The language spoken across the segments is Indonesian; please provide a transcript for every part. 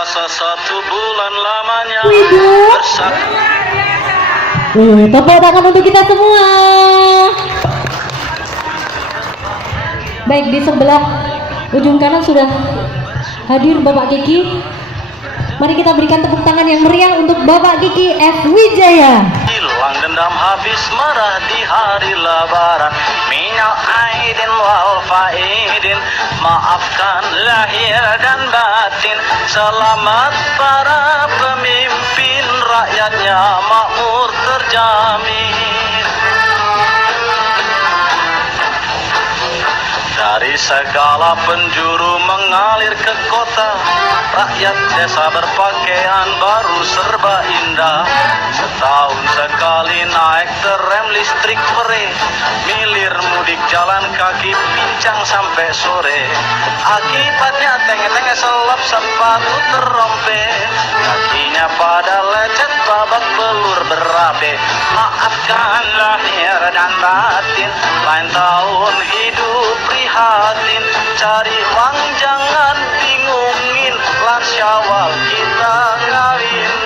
puasa 1 bulan lamanya bersatu. Tepuk tangan untuk kita semua. Baik, di sebelah ujung kanan sudah hadir Bapak Kiki. Mari kita berikan tepuk tangan yang meriah untuk Bapak Kiki F. Wijaya. Hilang dendam, habis marah di hari lebaran. Minal aidin wal faidin, maafkan lahir dan batin. Selamat para pemimpin, rakyatnya makmur terjamin. Dari segala penjuru mengalir ke kota, rakyat desa berpakaian baru serba indah. Setahun sekali naik tram listrik pere, milir mudik jalan kaki pincang sampai sore. Akibatnya tenge-tenge selap sepatu terrompet, kakinya pada lecet babak belur berabe. Maafkan lahir dan batin, lain tahun hidup prihatin. Cari uang jangan bingungin, lan Syawal kita ngawinin.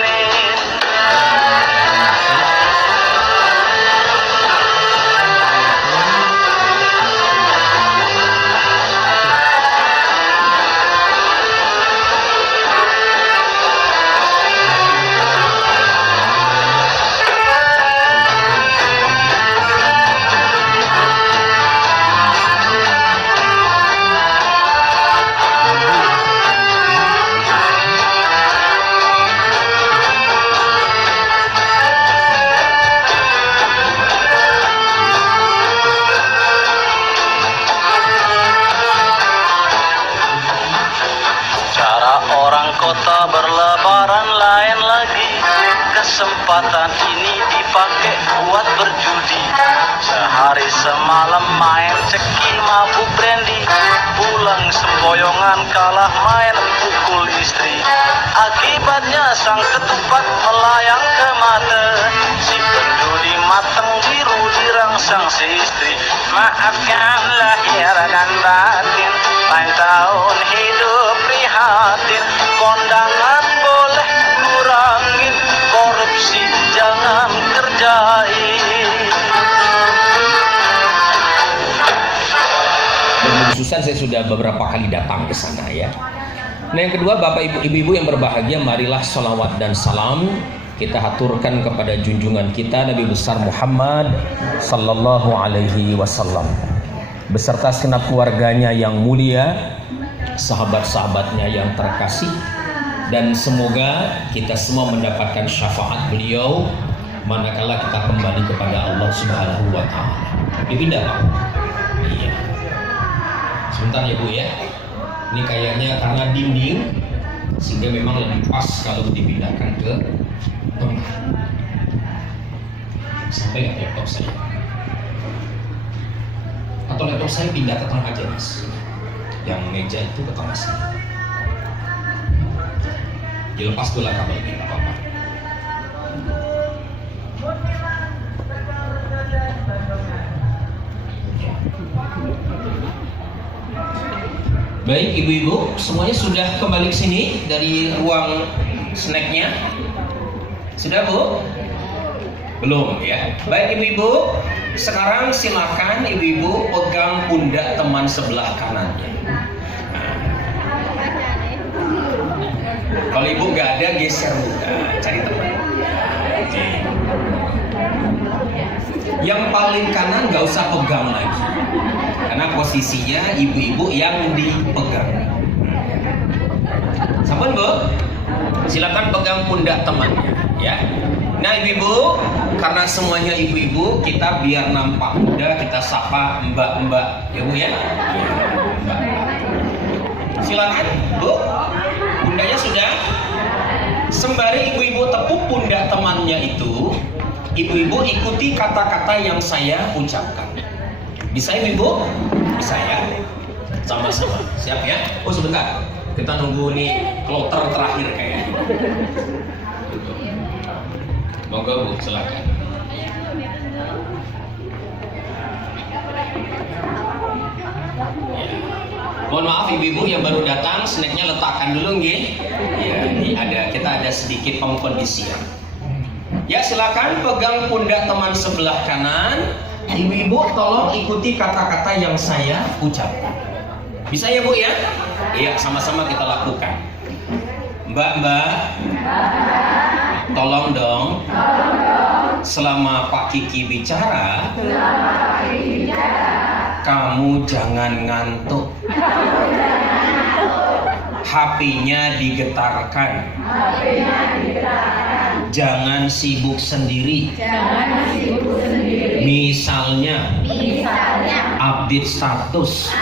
Kota berlebaran lain lagi, kesempatan ini dipakai buat berjudi. Sehari semalam main ceki mabuk brandy, pulang semboyongan kalah main pukul istri. Akibatnya sang ketupat melayang ke mata, si penjudi mateng biru dirangsang si istri. Maafkan lahir dan batin, lain tahun hidup prihatin. Kondangan boleh kurangin, korupsi jangan kerjain. Khususan saya sudah beberapa kali datang ke sana ya. Nah yang kedua, Bapak Ibu yang berbahagia, marilah salawat dan salam kita haturkan kepada junjungan kita Nabi besar Muhammad sallallahu alaihi wasallam beserta segenap keluarganya yang mulia, sahabat-sahabatnya yang terkasih, dan semoga kita semua mendapatkan syafaat beliau manakala kita kembali kepada Allah Subhanahu wa taala. Dipindah Pak? Iya. Sebentar ya Bu ya. Ini kayaknya karena dinding sehingga memang lebih pas kalau dipindahkan ke tengah. Sampai nggak laptop saya? Atau laptop saya pindah ke tengah aja Mas? Yang meja itu ke tengah sini. Dilepas dulu lah kabelnya, nggak apa-apa. Baik ibu-ibu, semuanya sudah kembali ke sini dari ruang snacknya. Sudah Bu? Belum ya. Baik ibu-ibu, sekarang silakan ibu-ibu pegang pundak teman sebelah kanannya. Kalau ibu nggak ada, geser Bu, cari teman. Yang paling kanan nggak usah pegang lagi, karena posisinya ibu-ibu yang dipegang. Sampun Bu, silakan pegang pundak temannya ya. Nah ibu-ibu, karena semuanya ibu-ibu, kita biar nampak muda, kita sapa mbak-mbak ya Bu ya. Mbak. Silakan Bu, pundaknya sudah. Sembari ibu-ibu tepuk pundak temannya itu, ibu-ibu ikuti kata-kata yang saya ucapkan. Bisa ibu-ibu? Bisa ya? Sama-sama. Siap ya? Oh sebentar, kita nunggu nih kloter terakhir kayaknya. Monggo Bu, silakan. Ya. Mohon maaf ibu-ibu yang baru datang, snacknya letakkan dulu nggih. Ya, ini kita ada sedikit pengkondisian. Ya, silakan pegang pundak teman sebelah kanan. Ibu-ibu tolong ikuti kata-kata yang saya ucapkan. Bisa ya Bu ya? Iya, sama-sama kita lakukan. Mbak, tolong dong. Selama Pak Kiki bicara, kamu jangan ngantuk. HP-nya digetarkan. Jangan sibuk sendiri. Misalnya update status,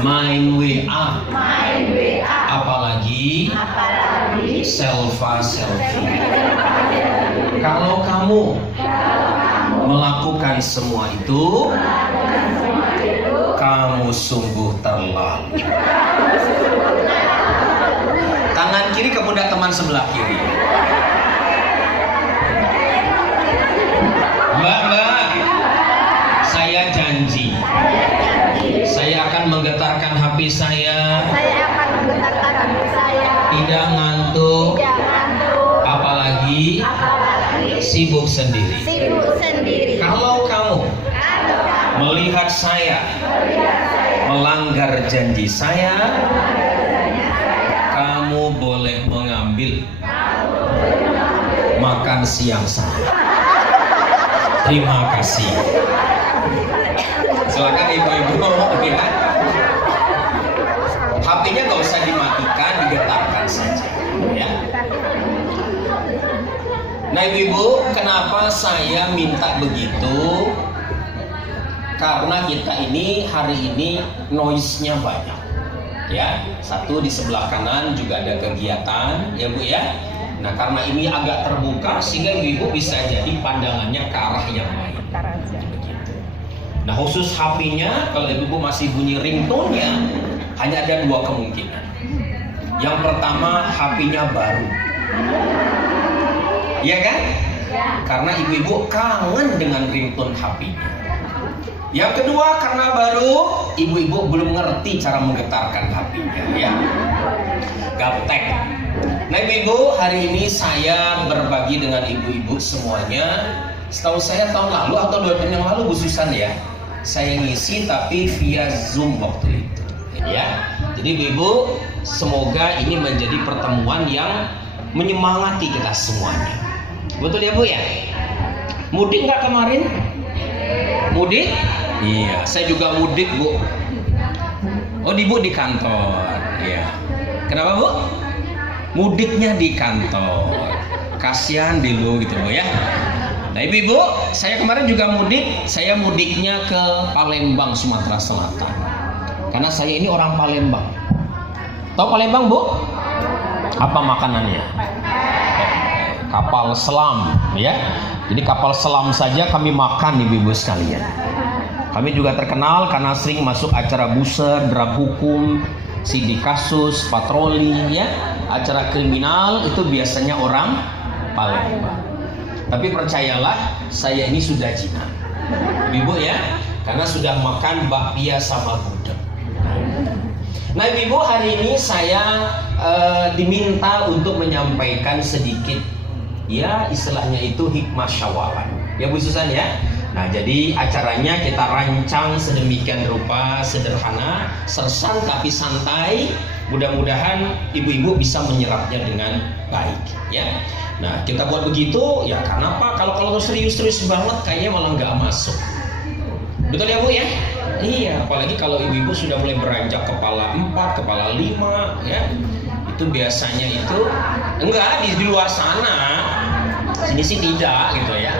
main WA, apalagi selfie. Kalau kamu melakukan semua itu, kamu sungguh terlalu. Tangan kiri ke pundak teman sebelah kiri. Mbak, saya janji, saya akan menggetarkan HP saya. Tidak ngantuk, apalagi sibuk sendiri. Kalau kamu melihat saya melanggar janji saya, kamu boleh mengambil makan siang saya. Terima kasih. Silakan ibu-ibu ya. HP-nya nggak usah dimatikan, digetarkan saja. Ya. Nah ibu-ibu, kenapa saya minta begitu? Karena kita ini hari ini noise-nya banyak. Ya, satu di sebelah kanan juga ada kegiatan, ya Bu ya. Nah karena ini agak terbuka sehingga ibu-ibu bisa jadi pandangannya ke arah yang lain. Begitu. Nah khusus HP-nya, kalau ibu-ibu masih bunyi ringtone-nya, hanya ada dua kemungkinan. Yang pertama, HP-nya baru. Iya kan? Karena ibu-ibu kangen dengan ringtone HP-nya. Yang kedua, karena baru, ibu-ibu belum ngerti cara menggetarkan HP-nya, ya. Gaptek. Nah ibu-ibu, hari ini saya berbagi dengan ibu-ibu semuanya. Setahu saya tahun lalu atau 2 tahun yang lalu Bu Susan ya, saya ngisi tapi via Zoom waktu itu. Ya, jadi ibu-ibu, semoga ini menjadi pertemuan yang menyemangati kita semuanya. Betul ya Bu ya? Mudik nggak kemarin? Mudik? Iya, saya juga mudik Bu. Oh di Bu di kantor. Iya. Kenapa Bu? Mudiknya di kantor. Kasihan dulu gitu Bu ya. Nah ibu-ibu, saya kemarin juga mudik. Saya mudiknya ke Palembang, Sumatera Selatan. Karena saya ini orang Palembang. Tahu Palembang Bu? Apa makanannya? Kapal selam ya. Jadi kapal selam saja kami makan ibu-ibu sekalian. Kami juga terkenal karena sering masuk acara buser, drag hukum, sidik kasus, patroli ya. Acara kriminal itu biasanya orang Palembang. Tapi percayalah, saya ini sudah jinak ibu ya, karena sudah makan bakpia sama gudeg. Nah ibu hari ini saya diminta untuk menyampaikan sedikit, ya istilahnya itu hikmah syawalan ya Bu Susan ya. Nah jadi acaranya kita rancang sedemikian rupa, sederhana, sersan tapi santai. Mudah-mudahan ibu-ibu bisa menyerapnya dengan baik ya. Nah kita buat begitu ya karena apa? Kalau serius-serius banget kayaknya malah nggak masuk. Betul ya Bu ya? Iya, apalagi kalau ibu-ibu sudah mulai beranjak kepala 4, kepala 5 ya. Itu biasanya itu enggak di luar sana. Sini sih tidak gitu ya.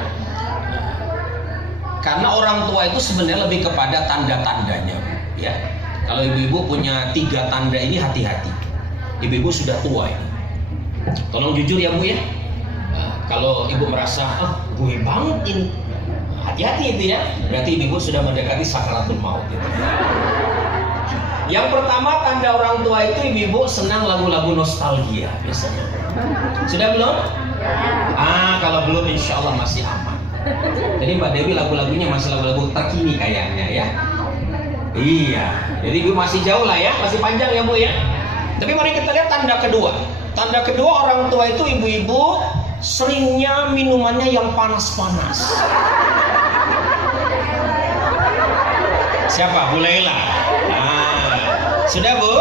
Karena orang tua itu sebenarnya lebih kepada tanda-tandanya ya. Kalau ibu-ibu punya 3 tanda ini hati-hati. Ibu-ibu sudah tua ini. Tolong jujur ya Bu ya. Kalau ibu merasa gue banget ini, hati-hati itu ya. Berarti ibu sudah mendekati sakaratul maut gitu. Yang pertama tanda orang tua itu ibu senang lagu-lagu nostalgia biasanya. Sudah belum? Kalau belum insya Allah masih aman. Jadi Mbak Dewi lagu-lagunya masih lagu-lagu terkini kayaknya ya. Iya, jadi ibu masih jauh lah ya, masih panjang ya Bu ya. Tapi mari kita lihat tanda kedua. Tanda kedua orang tua itu ibu-ibu seringnya minumannya yang panas-panas. Siapa? Bu Laila. Nah, sudah Bu?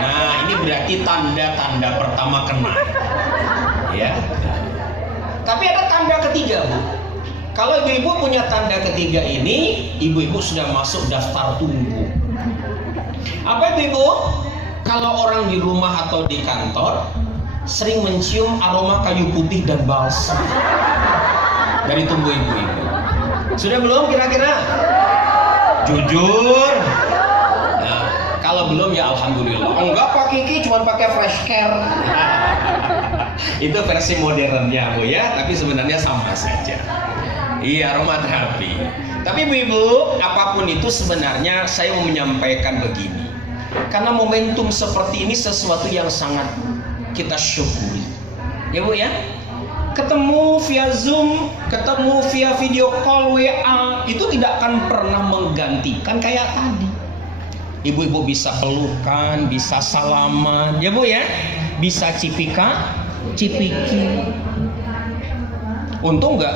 Nah, ini berarti tanda-tanda pertama kena. Ya. Tapi ada tanda ketiga Bu. Kalau ibu-ibu punya tanda ketiga ini, ibu-ibu sudah masuk daftar tunggu. Apa ibu-ibu? Kalau orang di rumah atau di kantor sering mencium aroma kayu putih dan balsam dari tubuh ibu-ibu. Sudah belum kira-kira? Jujur. Nah, kalau belum ya alhamdulillah. Enggak Pak Kiki, cuma pakai fresh care. Itu versi modernnya Bu ya, tapi sebenarnya sama saja. Iya, aromaterapi. Tapi ibu-ibu, apapun itu sebenarnya saya mau menyampaikan begini. Karena momentum seperti ini sesuatu yang sangat kita syukuri. Ya Bu ya. Ketemu via Zoom, ketemu via video call WA, itu tidak akan pernah menggantikan kayak tadi. Ibu-ibu bisa pelukan, bisa salaman, ya Bu ya. Bisa cipiki. Untung nggak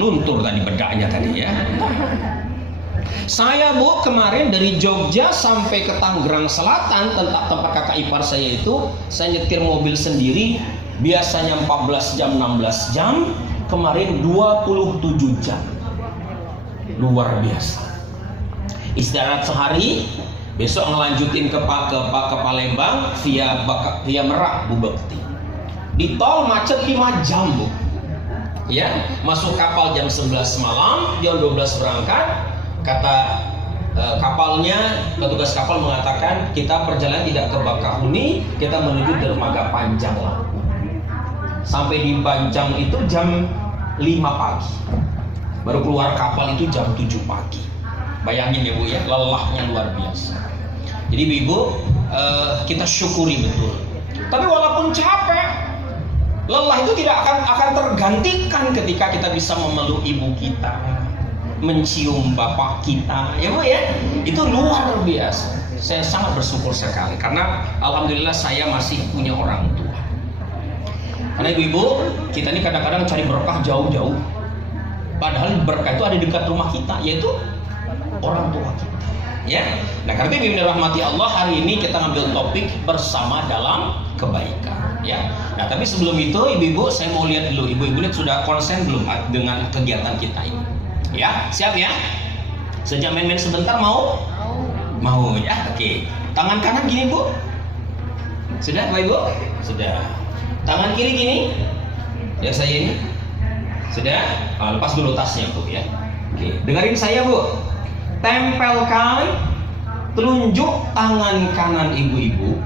luntur tadi bedaknya tadi ya. Saya Bu kemarin dari Jogja sampai ke Tangerang Selatan, tempat kakak ipar saya itu, saya nyetir mobil sendiri, biasanya 14 jam 16 jam, kemarin 27 jam. Luar biasa. Istirahat sehari, besok ngelanjutin ke Palembang via Merak Bu Bekti. Di tol macet 5 jam Bu. Ya, masuk kapal jam 11 malam, jam 12 berangkat. Kata kapalnya, petugas kapal mengatakan kita perjalanan tidak ke Bakahuni, kita menuju dermaga Panjang Lampung. Sampai di Panjang itu jam 5 pagi. Baru keluar kapal itu jam 7 pagi. Bayangin ya Bu ya, lelahnya luar biasa. Jadi ibu, kita syukuri betul. Tapi walaupun capek, lelah itu tidak akan tergantikan ketika kita bisa memeluk ibu kita, mencium bapak kita, ya Bu ya. Itu luar biasa. Saya sangat bersyukur sekali karena alhamdulillah saya masih punya orang tua. Karena ibu-ibu, kita ini kadang-kadang cari berkah jauh-jauh. Padahal berkah itu ada di dekat rumah kita, yaitu orang tua kita. Ya. Nah, karena itu dirahmati Allah, hari ini kita ngambil topik bersama dalam kebaikan. Ya. Nah, tapi sebelum itu ibu-ibu saya mau lihat dulu, ibu-ibu lihat sudah konsen belum dengan kegiatan kita ini? Ya, siap ya? Sejak main-main sebentar mau? Mau ya, oke. Tangan kanan gini Bu. Sudah Bapak Ibu? Sudah. Tangan kiri gini. Ya saya ini. Sudah. Lepas dulu tasnya Bu ya. Oke. Dengerin saya Bu. Tempelkan telunjuk tangan kanan ibu-ibu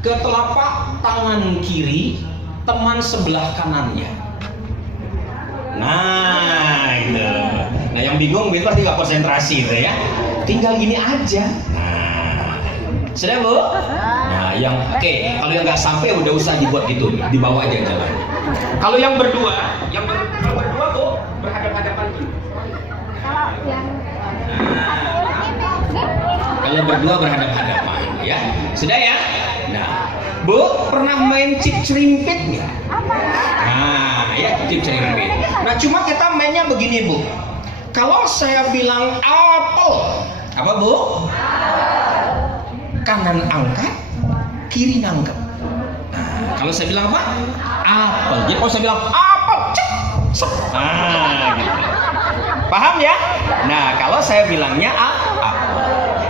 ke telapak tangan kiri teman sebelah kanannya. Nah itu. Nah yang bingung itu pasti nggak konsentrasi itu ya. Tinggal gini aja. Nah, sudah Bu? Nah yang oke. Kalau yang nggak sampai udah usah dibuat gitu, dibawa aja jalan. Kalau yang berdua Bu berhadapan-hadapan gitu. Kalau berdua berhadapan-hadapan ya. Sudah ya? Nah, Bu pernah main cip cerimpit nggak? Nah, ya cip cerimpit. Nah, cuma kita mainnya begini Bu. Kalau saya bilang apel, apa Bu? Kanan angkat, kiri nangkep. Nah, kalau saya bilang apa? Apel. Jadi kalau saya bilang apel, cep, cep. Nah, gitu. Paham ya? Nah, kalau saya bilangnya apel.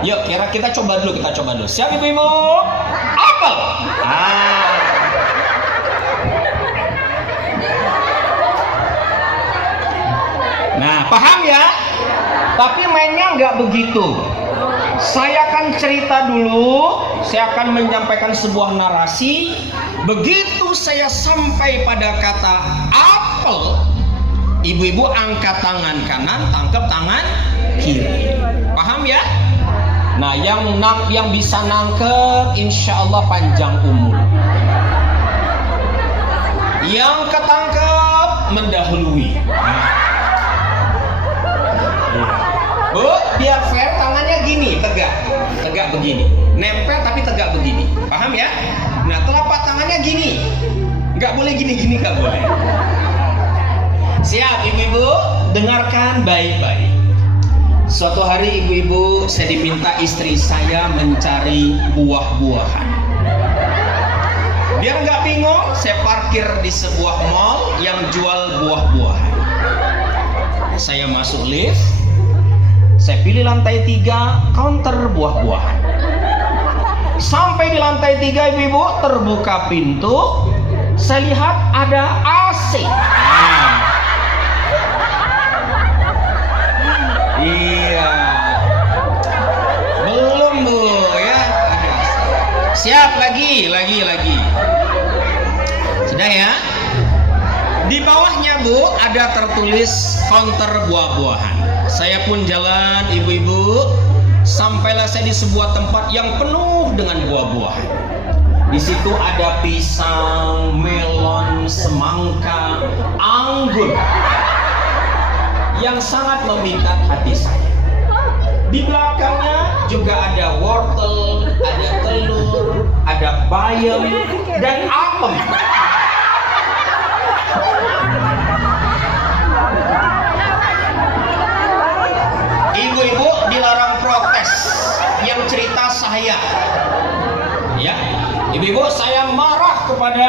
Yuk, kita coba dulu, Siap ibu-ibu? Apel. Nah, paham ya? Tapi mainnya nggak begitu. Saya akan cerita dulu, saya akan menyampaikan sebuah narasi. Begitu saya sampai pada kata apel, ibu-ibu angkat tangan kanan, tangkap tangan kiri. Paham ya? Nah, yang bisa nangkep insya Allah panjang umur. Yang ketangkep mendahului. Bu, biar fair tangannya gini, tegak. Tegak begini. Nempel tapi tegak begini. Paham ya? Nah, telapak tangannya gini. Nggak boleh gini-gini, nggak boleh. Siap, ibu-ibu? Dengarkan baik-baik. Suatu hari ibu-ibu, saya diminta istri saya mencari buah-buahan. Biar nggak bingung, saya parkir di sebuah mall yang jual buah-buahan. Saya masuk lift, saya pilih lantai 3, counter buah-buahan. Sampai di lantai 3 ibu-ibu, terbuka pintu, saya lihat ada AC. Iya, belum bu ya. Siap, lagi. Sudah ya. Di bawahnya bu ada tertulis counter buah-buahan. Saya pun jalan ibu-ibu, sampailah saya di sebuah tempat yang penuh dengan buah-buahan. Di situ ada pisang, melon, semangka, anggur yang sangat memikat hati saya. Di belakangnya juga ada wortel, ada telur, ada bayam, dan apem. Ibu-ibu dilarang protes. Yang cerita saya. Ya, ibu-ibu, saya marah kepada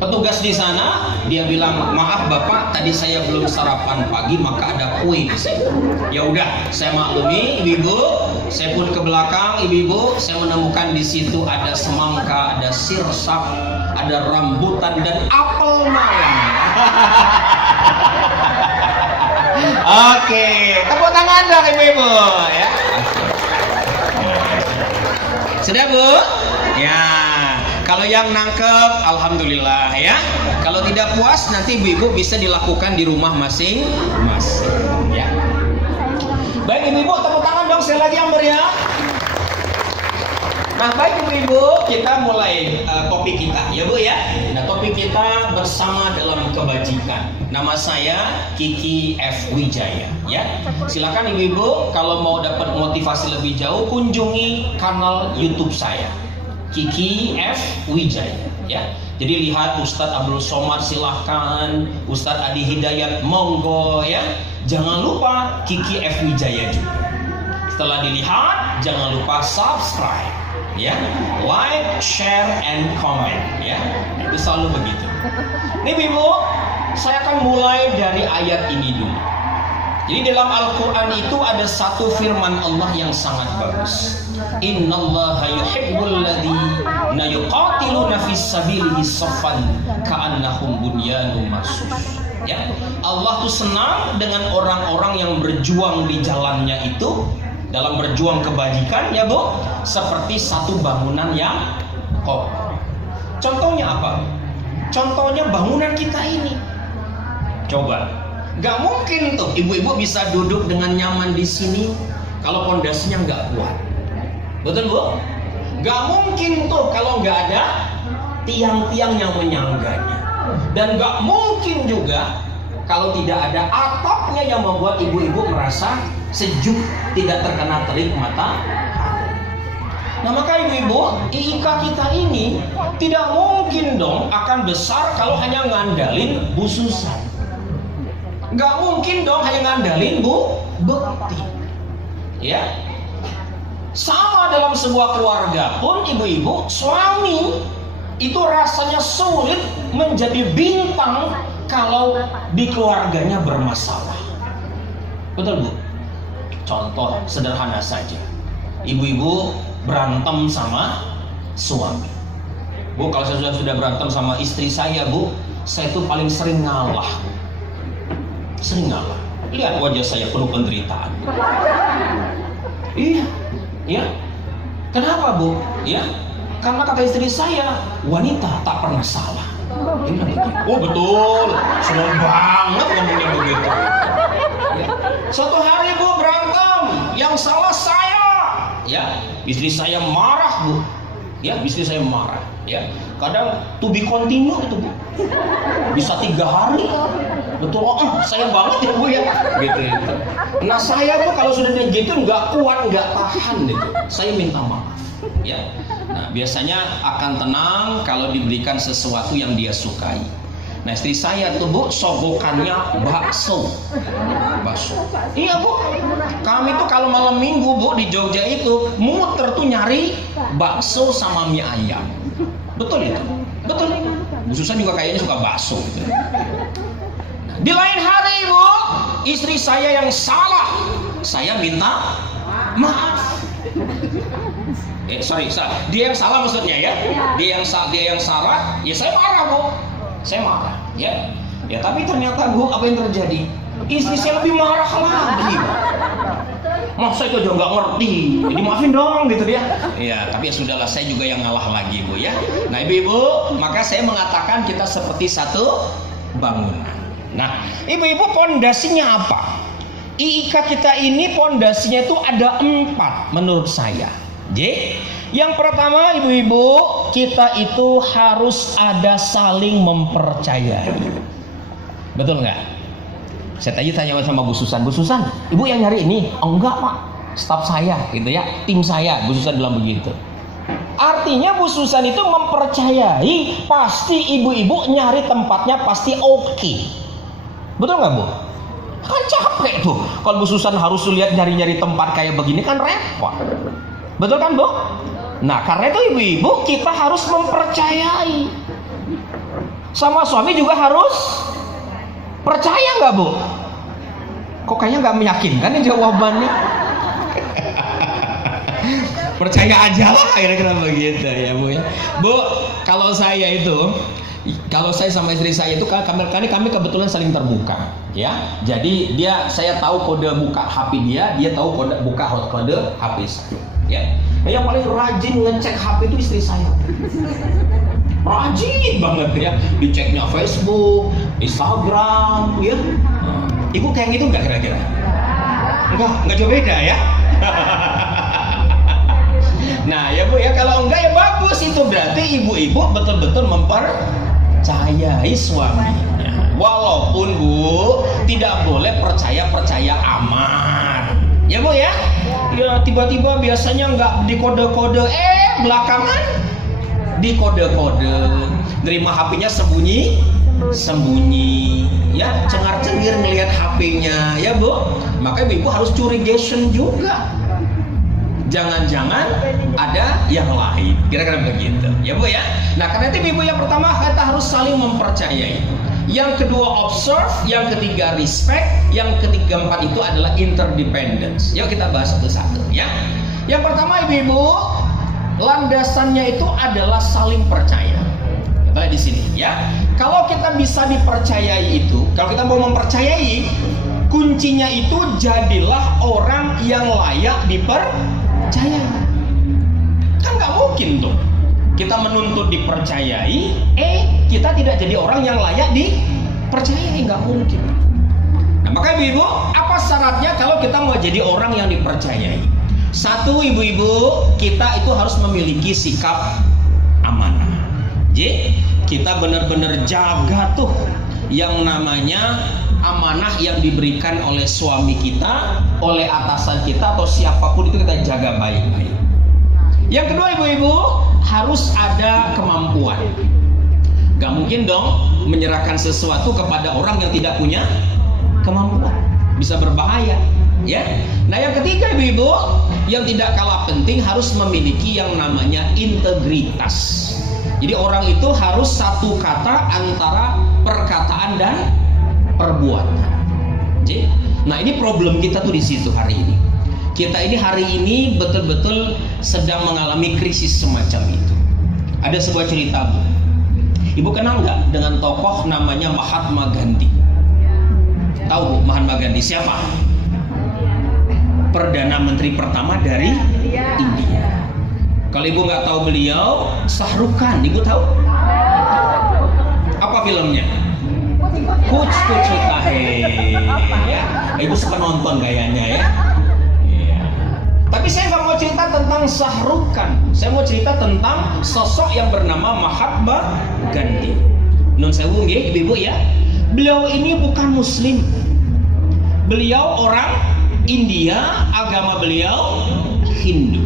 petugas di sana. Dia bilang, maaf bapak, tadi saya belum sarapan pagi, maka ada kue di sini. Ya udah, saya maklumi ibu-ibu. Saya pun ke belakang ibu-ibu, saya menemukan di situ ada semangka, ada sirsak, ada rambutan dan apel malam. Oke, tepuk tangan dong ibu-ibu ya. Sudah bu? Ya. Kalau yang nangkep, alhamdulillah ya. Kalau tidak puas, nanti ibu-ibu bisa dilakukan di rumah masing-masing ya. Baik ibu-ibu, tepuk tangan dong sekali lagi yang meriah. Nah baik ibu-ibu, kita mulai topik kita ya bu ya. Nah topik kita bersama dalam kebajikan. Nama saya Kiki F. Wijaya ya. Silakan ibu-ibu kalau mau dapat motivasi lebih jauh, kunjungi kanal YouTube saya Kiki F. Wijaya ya. Jadi lihat Ustadz Abdul Somad silahkan, Ustadz Adi Hidayat monggo ya. Jangan lupa Kiki F. Wijaya juga. Setelah dilihat jangan lupa subscribe ya, like, share, and comment ya. Itu selalu begitu. Nih ibu, saya akan mulai dari ayat ini dulu. Jadi dalam Al-Quran itu ada satu firman Allah yang sangat bagus. Innallaha yuhibbul ladzina yuqatiluna fis sabilihi saffan ka'annahum bunyanun marsus. Ya, Allah tuh senang dengan orang-orang yang berjuang di jalannya itu dalam berjuang kebajikan ya bu, seperti satu bangunan yang kokoh. Contohnya apa? Contohnya bangunan kita ini. Coba, nggak mungkin tuh ibu-ibu bisa duduk dengan nyaman di sini kalau pondasinya nggak kuat. Betul bu? Nggak mungkin tuh kalau nggak ada tiang-tiang yang menyangganya. Dan nggak mungkin juga kalau tidak ada atapnya yang membuat ibu-ibu merasa sejuk, tidak terkena terik matahari. Nah maka ibu-ibu, IIK kita ini tidak mungkin dong akan besar kalau hanya ngandalin Bu Susan. Nggak mungkin dong hanya ngandalin Bu Bekti. Ya, sama dalam sebuah keluarga pun ibu-ibu, suami itu rasanya sulit menjadi bintang kalau di keluarganya bermasalah. Betul bu? Contoh sederhana saja, ibu-ibu berantem sama suami. Bu, kalau saya sudah berantem sama istri saya bu, saya itu paling sering ngalah. Sering ngalah. Lihat wajah saya penuh penderitaan. Iya, ya. Kenapa bu? Ya, karena kata istri saya, wanita tak pernah salah. Oh betul, senang banget ngomongnya begitu. Ya. Suatu hari bu berantem, yang salah saya. Ya, istri saya marah bu, Ya, istri saya marah. Ya, kadang to be continue itu Bu. Bisa 3 hari. Betul, saya banget ya Bu ya. Gitu. Nah saya tuh kalau sudah gitu nggak kuat, nggak tahan gitu. Saya minta maaf. Ya. Nah biasanya akan tenang kalau diberikan sesuatu yang dia sukai. Nah istri saya tuh Bu sogokannya bakso. Iya Bu, kami tuh kalau malam minggu Bu di Jogja itu muter tuh nyari bakso sama mie ayam. Betul itu, betul. Bu Susan juga kayaknya suka bakso gitu. Di lain hari Bu, istri saya yang salah, saya minta maaf. Sorry, dia yang salah maksudnya ya. Dia yang salah, ya saya marah Bu. Saya marah, ya. Ya tapi ternyata Bu, apa yang terjadi? Istri saya lebih marah lagi. Mas saya juga nggak ngerti, jadi maafin dong gitu dia. Ya, tapi ya sudahlah, saya juga yang ngalah lagi Bu ya. Nah ibu-ibu, maka saya mengatakan kita seperti satu bangunan. Nah, ibu-ibu pondasinya apa? IIK kita ini pondasinya itu ada 4 menurut saya. J. Yang pertama ibu-ibu, kita itu harus ada saling mempercayai. Betul nggak? Saya tanya sama Bu Susan, Bu Susan, ibu yang nyari ini? Oh enggak Pak, staf saya gitu ya, tim saya. Bu Susan bilang begitu. Artinya Bu Susan itu mempercayai pasti ibu-ibu nyari tempatnya pasti oke. Betul nggak Bu? Kan capek tuh kalau Bu Susan harus lihat nyari-nyari tempat kayak begini kan repot. Betul kan Bu? Nah karena itu ibu-ibu kita harus mempercayai. Sama suami juga harus percaya nggak Bu? Kok kayaknya nggak meyakinkan nih jawabannya. Percaya aja lah kira-kira begitu ya Bu ya. Bu, kalau saya sama istri saya itu kami kebetulan saling terbuka ya. Jadi saya tahu kode buka HP dia tahu kode buka kode HP saya ya. Nah, yang paling rajin ngecek HP itu istri saya. Rajin banget ya, diceknya Facebook, Instagram ya. Ibu kayak gitu nggak kira-kira? Enggak jauh beda ya. Nah ya Bu ya, kalau enggak ya bagus, itu berarti ibu-ibu betul-betul mempercayai suaminya. Walaupun Bu tidak boleh percaya amat. Ya Bu ya. Ya tiba-tiba biasanya nggak dikode-kode, belakangan dikode-kode. Nerima HP-nya sembunyi ya, cengar-cengir ngelihat HP-nya ya Bu. Maka ibu harus curigation juga. Jangan-jangan ada yang lain, kira-kira begitu ya Bu ya. Nah karena itu ibu yang pertama kita harus saling mempercayai, yang kedua observe, yang ketiga respect, yang ketiga 4 itu adalah interdependence. Yuk kita bahas satu-satu ya. Yang pertama ibu-ibu, landasannya itu adalah saling percaya. Kita lihat di sini ya. Kalau kita bisa dipercayai itu, kalau kita mau mempercayai, kuncinya itu jadilah orang yang layak dipercayai. Kan nggak mungkin tuh kita menuntut dipercayai, kita tidak jadi orang yang layak dipercayai, nggak mungkin. Nah maka ibu-ibu, apa syaratnya kalau kita mau jadi orang yang dipercayai? Satu ibu-ibu, kita itu harus memiliki sikap amanah. Jadi kita benar-benar jaga tuh yang namanya amanah yang diberikan oleh suami kita, oleh atasan kita atau siapapun itu kita jaga baik-baik. Yang kedua ibu-ibu, harus ada kemampuan. Gak mungkin dong menyerahkan sesuatu kepada orang yang tidak punya kemampuan, bisa berbahaya ya. Nah yang ketiga ibu-ibu, yang tidak kalah penting harus memiliki yang namanya integritas. Jadi orang itu harus satu kata antara perkataan dan perbuatan. Nah ini problem kita tuh di situ hari ini. Kita ini hari ini betul-betul sedang mengalami krisis semacam itu. Ada sebuah cerita Bu. Ibu kenal nggak dengan tokoh namanya Mahatma Gandhi? Tahu Bu Mahatma Gandhi siapa? Perdana Menteri pertama dari India. Kalau ibu nggak tahu beliau, Shah Rukh Khan, ibu tahu? Apa filmnya? Kuch Kuch Hota Hai. Ya, ibu suka nonton gayanya ya. Tapi saya nggak mau cerita tentang Sahrukan, saya mau cerita tentang sosok yang bernama Mahatma Gandhi. Nun sewu nggih, Ibu ya. Beliau ini bukan muslim. Beliau orang India, agama beliau Hindu.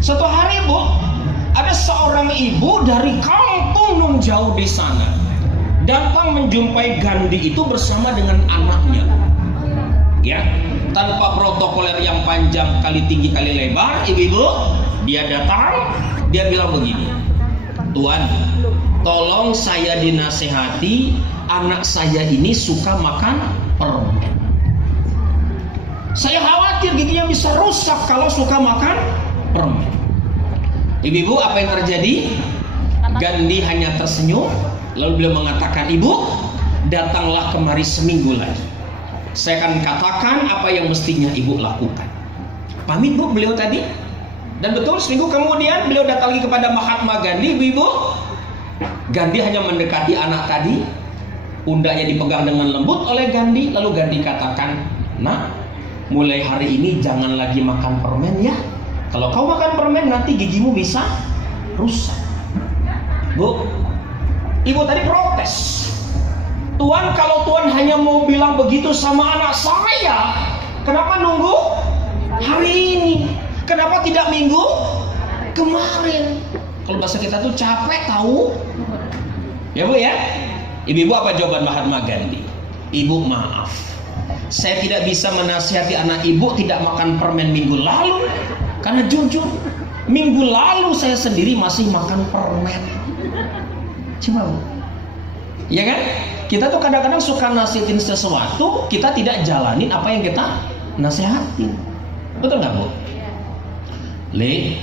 Suatu hari, Bu, ada seorang ibu dari kampung nun jauh di sana datang menjumpai Gandhi itu bersama dengan anaknya. Ya, tanpa protokoler yang panjang kali tinggi kali lebar, ibu-ibu, dia datang, dia bilang begini, Tuan, tolong saya dinasehati, anak saya ini suka makan permen. Saya khawatir giginya bisa rusak kalau suka makan permen. Ibu-ibu, apa yang terjadi? Gandhi hanya tersenyum, lalu beliau mengatakan, Ibu, datanglah kemari seminggu lagi. Saya akan katakan apa yang mestinya ibu lakukan. Pamit, Bu, beliau tadi. Dan betul, seminggu kemudian beliau datang lagi kepada Mahatma Gandhi. Ibu, Gandhi hanya mendekati anak tadi, pundaknya dipegang dengan lembut oleh Gandhi. Lalu Gandhi katakan, Nak, mulai hari ini jangan lagi makan permen ya. Kalau kau makan permen nanti gigimu bisa rusak. Bu, ibu tadi protes. Tuan, kalau Tuan hanya mau bilang begitu sama anak saya, kenapa nunggu hari ini? Kenapa tidak minggu kemarin? Kalau bahasa kita tuh capek tahu. Ya Bu ya. Ibu-ibu, apa jawaban Mahatma Gandhi? Ibu, maaf, saya tidak bisa menasihati anak ibu tidak makan permen minggu lalu. Karena jujur, minggu lalu saya sendiri masih makan permen. Coba Bu, ya kan? Kita tuh kadang-kadang suka nasihatin sesuatu, kita tidak jalanin apa yang kita nasihatin. Betul nggak Bu? Le,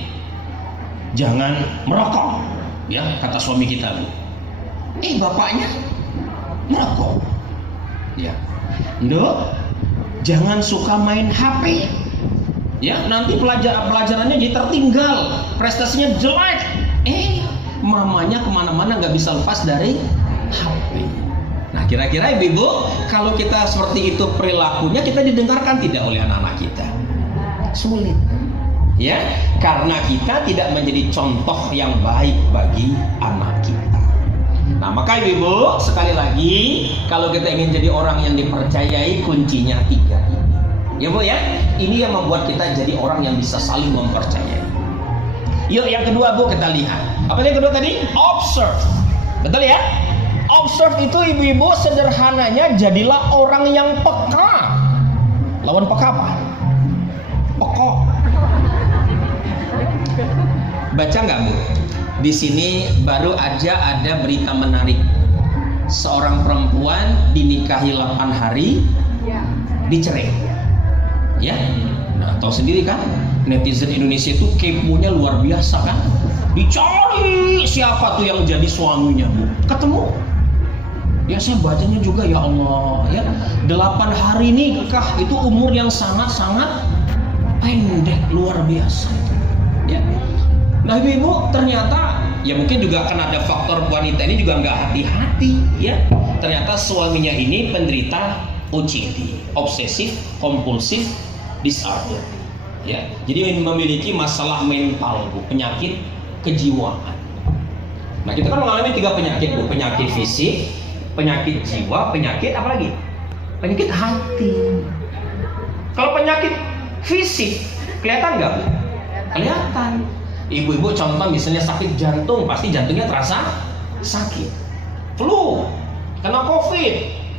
jangan merokok, ya kata suami kita Bu. Bapaknya merokok. Ya, Nduk, jangan suka main HP. Ya, nanti pelajarannya jadi tertinggal, prestasinya jelek. Mamanya kemana-mana nggak bisa lepas dari HP. Nah, kira-kira ibu, kalau kita seperti itu perilakunya, kita didengarkan tidak oleh anak-anak kita? Sulit. Ya, karena kita tidak menjadi contoh yang baik bagi anak kita. Nah, maka ibu, sekali lagi, kalau kita ingin jadi orang yang dipercayai, kuncinya 3 ini. Ya Bu ya, ini yang membuat kita jadi orang yang bisa saling mempercayai. Yuk, yang kedua Bu, kita lihat. Apa yang kedua tadi? Observe. Betul ya? Observe itu ibu-ibu sederhananya jadilah orang yang peka. Lawan peka apa? Pekok. Baca nggak Bu? Di sini baru aja ada berita menarik. Seorang perempuan dinikahi 8 hari, dicerai. Ya, nah, tahu sendiri kan? Netizen Indonesia itu keponya luar biasa kan? Dicari siapa tuh yang jadi suaminya Bu? Ketemu. Ya, saya bacanya juga, ya Allah, ya 8 hari nikah itu umur yang sangat-sangat pendek, luar biasa. Ya. Nah ibu, ternyata ya mungkin juga akan ada faktor wanita ini juga nggak hati-hati, ya. Ternyata suaminya ini penderita OCD, obsesif kompulsif disorder. Ya, jadi memiliki masalah mental Bu, penyakit kejiwaan. Nah kita kan mengalami 3 penyakit Bu, penyakit fisik, penyakit jiwa, penyakit apa lagi? Penyakit hati. Kalau penyakit fisik kelihatan nggak Bu? Kelihatan. Ibu-ibu contoh misalnya sakit jantung, pasti jantungnya terasa sakit. Flu, kena COVID.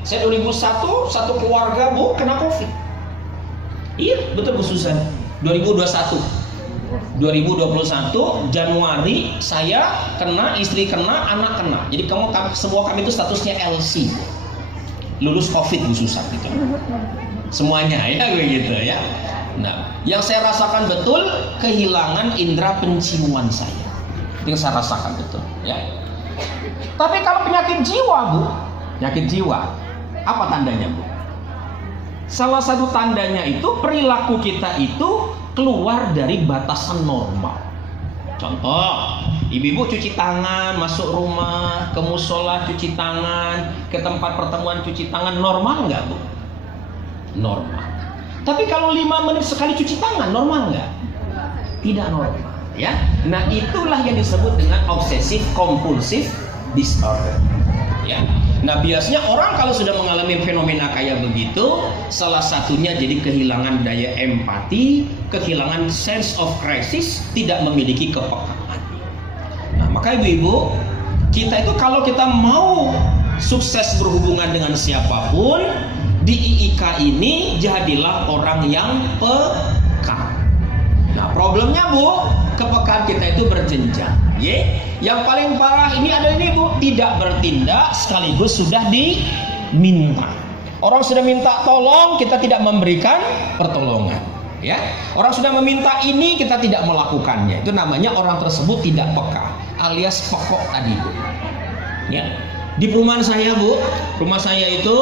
Saya 2001 satu keluarga Bu kena COVID. Iya betul Bu Susan. 2021 Januari saya kena, istri kena, anak kena. Jadi semua kami itu statusnya LC, lulus COVID Bu Susan gitu. Semuanya ya begitu ya. Nah, yang saya rasakan betul kehilangan indera penciuman saya. Itu yang saya rasakan betul ya. Tapi kalau penyakit jiwa Bu, penyakit jiwa apa tandanya Bu? Salah satu tandanya itu perilaku kita itu keluar dari batasan normal. Contoh, ibu-ibu cuci tangan, masuk rumah, ke musola cuci tangan, ke tempat pertemuan cuci tangan, normal nggak Bu? Normal. Tapi kalau 5 menit sekali cuci tangan, normal nggak? tidak normal, ya. Nah, itulah yang disebut dengan obsessive compulsive disorder, ya. Nah, biasanya orang kalau sudah mengalami fenomena kayak begitu, salah satunya jadi kehilangan daya empati, kehilangan sense of crisis, tidak memiliki kepekaan. Nah, maka ibu-ibu, kita itu kalau kita mau sukses berhubungan dengan siapapun, di IIK ini jadilah orang yang peka. Nah, problemnya Bu, kepekaan kita itu berjenjang. Yang paling parah ini ada ini Bu, tidak bertindak sekaligus sudah diminta. Orang sudah minta tolong, kita tidak memberikan pertolongan. Ya, orang sudah meminta ini, kita tidak melakukannya. Itu namanya orang tersebut tidak peka, alias pekok tadi Bu. Ya, di perumahan saya Bu, rumah saya itu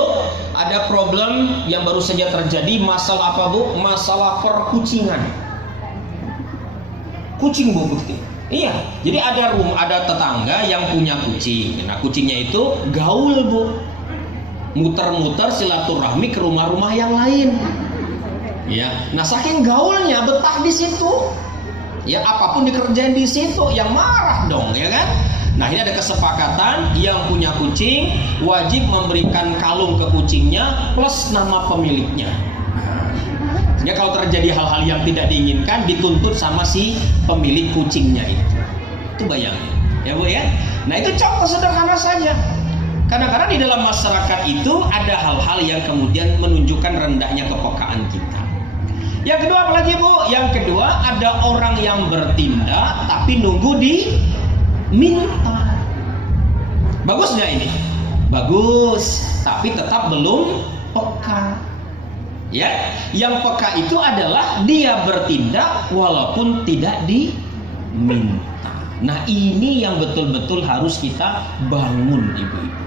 ada problem yang baru saja terjadi. Masalah apa Bu? Masalah perkucingan. Kucing Bu Bukti. Iya, jadi ada tetangga yang punya kucing. Nah, kucingnya itu gaul Bu, muter-muter silaturahmi ke rumah-rumah yang lain. Ya, nah saking gaulnya betah di situ. Ya, apapun dikerjain di situ, yang marah dong, ya kan? Nah, ini ada kesepakatan yang punya kucing wajib memberikan kalung ke kucingnya plus nama pemiliknya. Ya, kalau terjadi hal-hal yang tidak diinginkan, dituntut sama si pemilik kucingnya itu bayangin, ya Bu ya. Nah, itu contoh sederhana saja. Kadang-kadang di dalam masyarakat itu ada hal-hal yang kemudian menunjukkan rendahnya kepekaan kita. Yang kedua apa lagi Bu? Yang kedua ada orang yang bertindak tapi nunggu diminta. Bagus nggak ini? Bagus, tapi tetap belum peka. Ya, yang peka itu adalah dia bertindak walaupun tidak diminta. Nah, ini yang betul-betul harus kita bangun, ibu-ibu.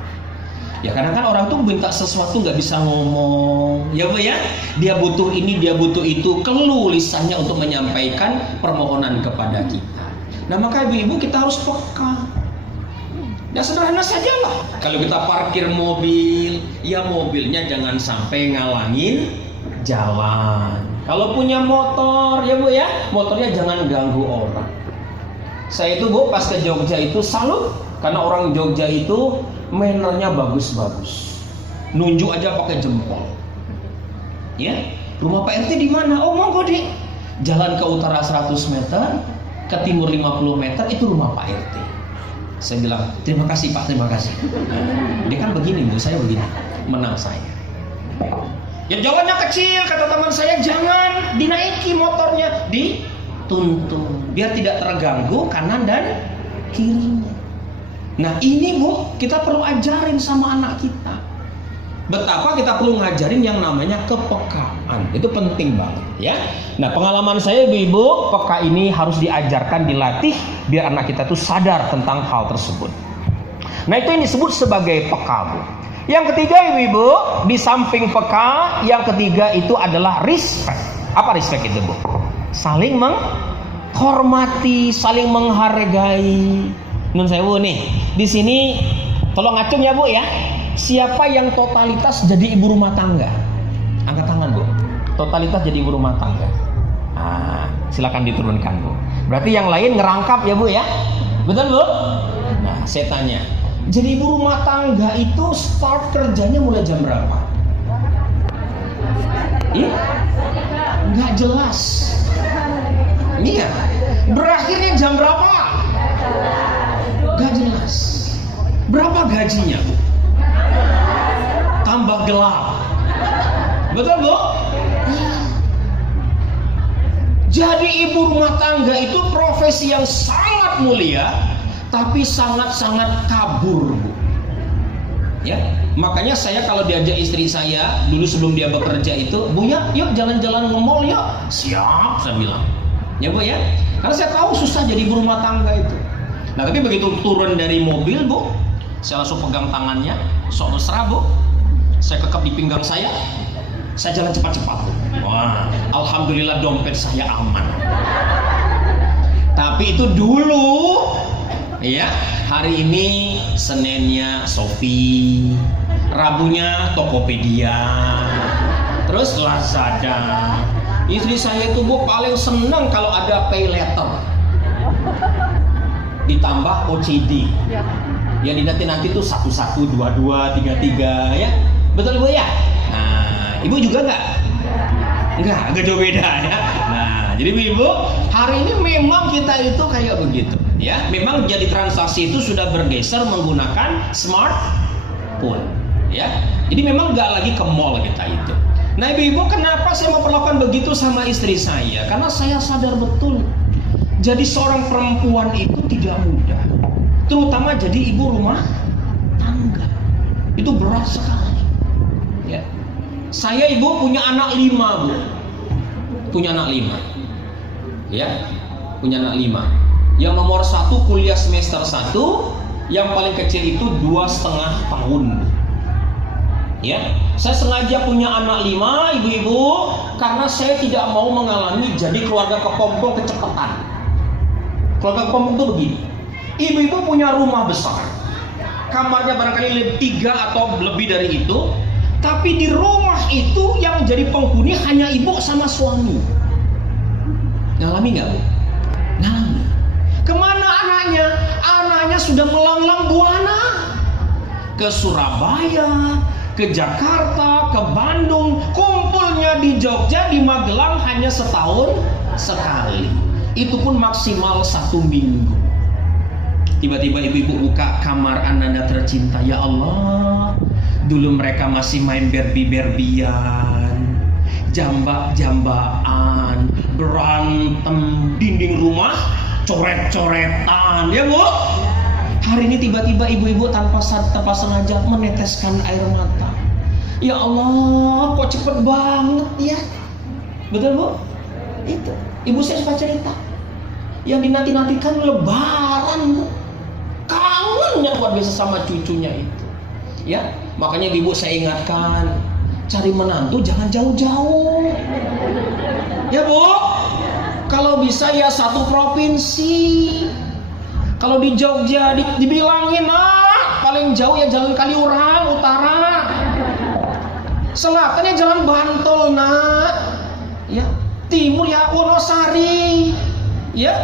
Ya, kadang-kadang orang tuh minta sesuatu nggak bisa ngomong, ya Bu ya. Dia butuh ini, dia butuh itu, keluh lisannya untuk menyampaikan permohonan kepada kita. Nah, maka ibu-ibu kita harus peka. Ya, sederhana saja lah. Kalau kita parkir mobil, ya mobilnya jangan sampai ngalangin jalan. Kalau punya motor, ya Bu ya, motornya jangan ganggu orang. Saya itu Bu pas ke Jogja itu salut karena orang Jogja itu mannernya bagus-bagus. Nunjuk aja pakai jempol. Ya, rumah Pak RT di mana? Oh, monggo di jalan ke utara 100 meter, ke timur 50 meter itu rumah Pak RT. Saya bilang, "Terima kasih Pak, terima kasih." Dia kan begini Bu, saya begini. Menang saya. Ya, jalannya kecil, kata teman saya, jangan dinaiki motornya, dituntun biar tidak terganggu kanan dan kirinya. Nah, ini Bu, kita perlu ajarin sama anak kita. Betapa kita perlu ngajarin yang namanya kepekaan. Itu penting banget, ya. Nah, pengalaman saya ibu-ibu, peka ini harus diajarkan, dilatih biar anak kita tuh sadar tentang hal tersebut. Nah, itu yang disebut sebagai peka, Bu. Yang ketiga ibu-ibu, di samping peka, yang ketiga itu adalah respect. Apa respect itu Bu? Saling menghormati, saling menghargai. Nun sewu nih, di sini tolong acung ya Bu ya. Siapa yang totalitas jadi ibu rumah tangga? Angkat tangan Bu. Totalitas jadi ibu rumah tangga. Nah, silakan diturunkan Bu. Berarti yang lain ngerangkap ya Bu ya. Betul Bu? Nah, saya tanya. Jadi ibu rumah tangga itu start kerjanya mulai jam berapa? Iya, nggak jelas. Iya, berakhirnya jam berapa? Nggak jelas. Berapa gajinya Bu? Tambah gelap. Betul Bu? Jadi ibu rumah tangga itu profesi yang sangat mulia, tapi sangat-sangat kabur Bu. Ya, makanya saya kalau diajak istri saya dulu sebelum dia bekerja itu, Bu ya, yuk jalan-jalan ke mall yuk. Siap, saya bilang. Ya Bu ya, karena saya tahu susah jadi ibu rumah tangga itu. Nah, tapi begitu turun dari mobil Bu, saya langsung pegang tangannya, sok mesra Bu. Saya kekep di pinggang saya jalan cepat-cepat. Wah, alhamdulillah dompet saya aman. Tapi itu dulu. Ya, hari ini Seninnya Shopee, Rabunya Tokopedia, terus Lazada, Istri saya itu Bu paling senang kalau ada pay letter ditambah OCD. Yang dinanti-nanti tuh 11, 22, 33 ya. Betul Bu ya? Nah, Ibu juga enggak? Enggak jauh beda ya. Nah, jadi Ibu, hari ini memang kita itu kayak begitu ya. Memang jadi transaksi itu sudah bergeser menggunakan smartphone ya. Jadi memang enggak lagi ke mall kita itu. Nah, Ibu-ibu, kenapa saya memperlakukan begitu sama istri saya? Karena saya sadar betul, jadi seorang perempuan itu tidak mudah. Terutama jadi ibu rumah tangga. Itu berat sekali. Ya. Saya Ibu punya anak 5, Bu. Punya anak 5. Ya. Punya anak 5. Yang nomor 1 kuliah semester 1, yang paling kecil itu 2,5 tahun. Ya, saya sengaja punya anak 5, ibu-ibu, karena saya tidak mau mengalami jadi keluarga kepompong kecepatan. Keluarga kepompong itu begini, ibu-ibu punya rumah besar, kamarnya barangkali 3 atau lebih dari itu, tapi di rumah itu yang jadi penghuni hanya ibu sama suami. Ngalami nggak, Bu? Ngalami. Kemana anaknya? Anaknya sudah melanglang buana ke Surabaya, ke Jakarta, ke Bandung, kumpulnya di Jogja, di Magelang hanya setahun sekali. Itu pun maksimal 1 minggu. Tiba-tiba ibu-ibu buka kamar ananda tercinta, ya Allah, dulu mereka masih main Barbie-Barbian, jambak-jambakan, berantem, dinding rumah coret-coretan, ya Bu? Hari ini tiba-tiba ibu-ibu tanpa sengaja meneteskan air mata. Ya Allah, kok cepet banget ya. Betul Bu? Itu. Ibu saya suka cerita. Yang dinanti-nantikan lebaran Bu. Kangennya luar biasa sama cucunya itu. Ya, makanya ibu saya ingatkan, cari menantu jangan jauh-jauh. Ya Bu? Kalau bisa ya satu provinsi. Kalau di Jogja dibilangin, paling jauh ya Jalan Kaliurang Utara. Selatan ya Jalan Bantul, nak. Ya, timur ya Wonosari. Ya.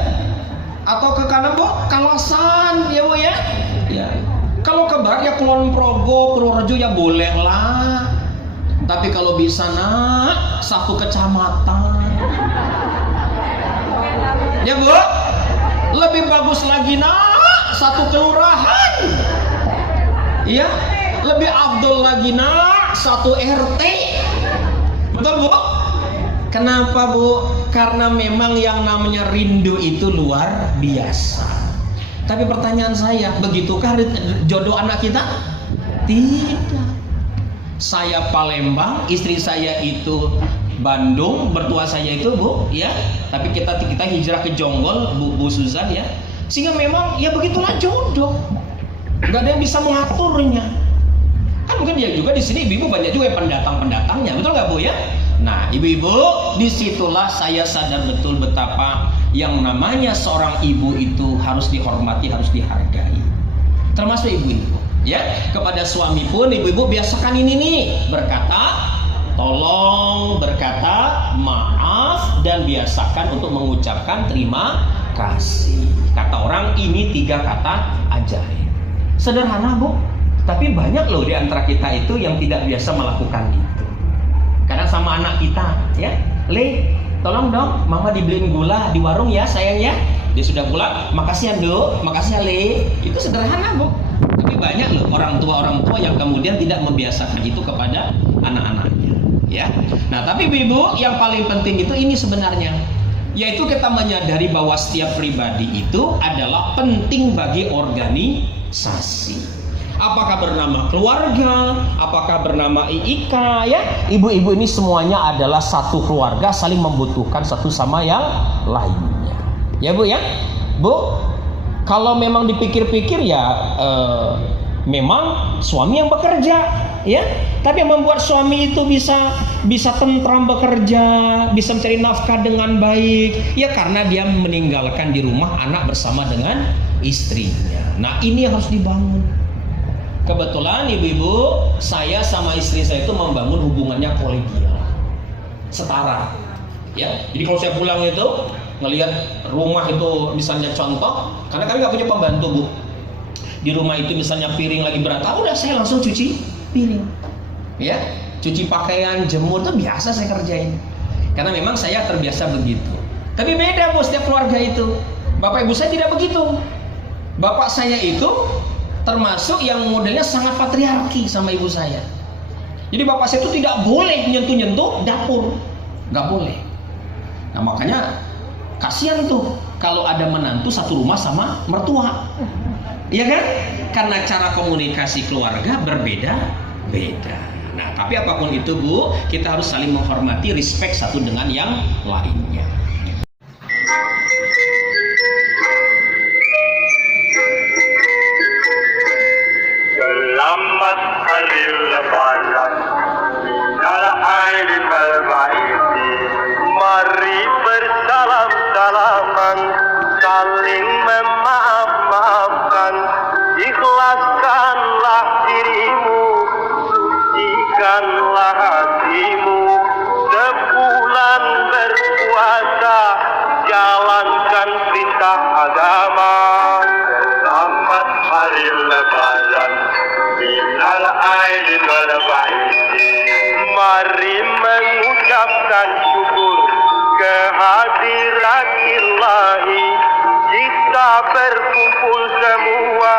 Atau ke kanan Bu, Kalasan, ya Bu ya. Ya. Kalau ke barat ya Kulon Progo, Purworejo ya boleh lah. Tapi kalau bisa nak, 1 kecamatan. Ya Bu. Lebih bagus lagi nak 1 kelurahan. Iya, lebih afdol lagi nak 1 RT. Betul Bu? Kenapa Bu? Karena memang yang namanya rindu itu luar biasa. Tapi pertanyaan saya, begitukah jodoh anak kita? Tidak. Saya Palembang, istri saya itu Bandung, bertua saya itu Bu, ya. Tapi kita hijrah ke Jonggol, Bu Suzan ya. Sehingga memang ya begitulah jodoh. Gak ada yang bisa mengaturnya. Kan mungkin ya juga di sini ibu banyak juga yang pendatang-pendatangnya, betul nggak Bu ya? Nah, ibu-ibu, disitulah saya sadar betul betapa yang namanya seorang ibu itu harus dihormati, harus dihargai. Termasuk ibu-ibu, ya. Kepada suami pun ibu-ibu biasakan ini nih, berkata tolong, berkata maaf, dan biasakan untuk mengucapkan terima kasih. Kata orang ini 3 kata ajaib. Sederhana Bu, tapi banyak loh di antara kita itu yang tidak biasa melakukan itu. Kadang sama anak kita, ya, Le, tolong dong, Mama dibeliin gula di warung ya sayang ya. Dia sudah pulang, makasih ya Dok, makasih ya Le. Itu sederhana Bu. Tapi banyak loh orang tua yang kemudian tidak membiasakan itu kepada anak-anaknya. Ya, nah tapi ibu yang paling penting itu ini sebenarnya, yaitu kita menyadari bahwa setiap pribadi itu adalah penting bagi organisasi. Apakah bernama keluarga, apakah bernama IIK, ya, ibu-ibu ini semuanya adalah satu keluarga, saling membutuhkan satu sama yang lainnya. Ya Bu ya, Bu, kalau memang dipikir-pikir ya, memang suami yang bekerja. Ya, tapi yang membuat suami itu bisa tentram bekerja, bisa mencari nafkah dengan baik, ya karena dia meninggalkan di rumah anak bersama dengan istrinya. Nah, ini yang harus dibangun. Kebetulan ibu-ibu, saya sama istri saya itu membangun hubungannya kolegial, setara. Ya, jadi kalau saya pulang itu ngelihat rumah itu misalnya contoh, karena kami nggak punya pembantu Bu. Di rumah itu misalnya piring lagi berantakan, udah saya langsung cuci piring. Ya, cuci pakaian, jemur itu biasa saya kerjain. Karena memang saya terbiasa begitu. Tapi beda Bu, setiap keluarga itu. Bapak ibu saya tidak begitu. Bapak saya itu termasuk yang modelnya sangat patriarki sama ibu saya. Jadi bapak saya itu tidak boleh nyentuh-nyentuh dapur, nggak boleh. Nah makanya kasihan tuh kalau ada menantu satu rumah sama mertua, iya kan? Karena cara komunikasi keluarga berbeda-beda. Nah tapi apapun itu Bu, kita harus saling menghormati, respect satu dengan yang lainnya. Selamat hari lebaran minal aidin wal faizin. Mari bersalam-salaman, saling memaaf-maafkan. Ikhlaskanlah dirimu, sucikanlah hatimu. Sebulan berpuasa, jalankan perintah agama. Selamat hari lebaran minal aidin wal faizin. Mari mengucapkan syukur kehadirat Ilahi. Kita berkumpul semua